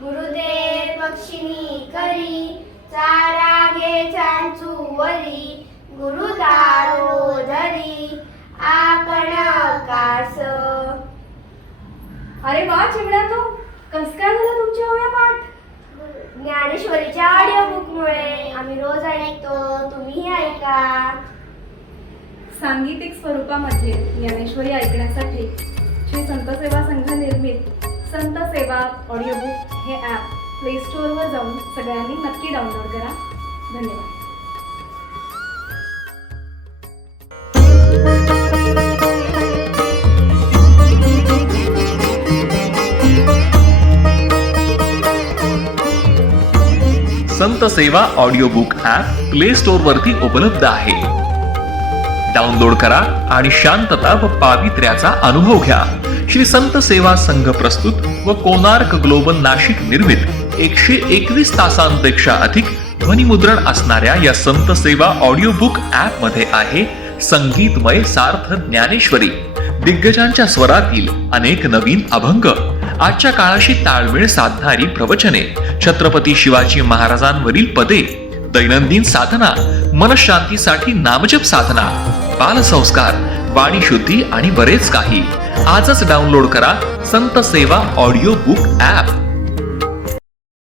गुरुदेव पक्षिणी करी चारा घे चांचूवरी गुरुदारो धरी आपण कास. अरे वा चिमण्या, तो कस काय झालं तुमच्या ओव्या पाठ? ज्ञानेश्वरीच्या ऑडिओ बुक मुळे आम्ही रोज ऐकतो, तुम्हीही ऐका. सांगीतिक स्वरूपामध्ये ज्ञानेश्वरी ऐकण्यासाठी श्री संत सेवा संघ निर्मित संत सेवा ऑडिओ बुक हे ॲप प्ले स्टोअरवर जाऊन सगळ्यांनी नक्की डाउनलोड करा. धन्यवाद. संत सेवा audio book app play store वरती उपलब्ध आहे. डाउनलोड करा आणि शांतता व पावित्र्याचा अनुभव घ्या. श्री संत सेवा संघ प्रस्तुत व कोणार्क ग्लोबल नाशिक निर्मित 121 तासांपेक्षा अधिक ध्वनिमुद्रण असणाऱ्या या संत सेवा ऑडिओ बुक ॲप मध्ये आहे संगीतमय सार्थ ज्ञानेश्वरी, दिग्गजांच्या स्वरातील अनेक नवीन अभंग, आजच्या काळाशी ताळमेळ साधणारी प्रवचने, छत्रपती शिवाजी महाराजांवरील पदे, दैनंदिन साधना, मनशांतीसाठी नामजप साधना, बालसंस्कार, वाणी शुद्धी आणि बरेच काही. आजच डाउनलोड करा संत सेवा ऑडिओ बुक ॲप.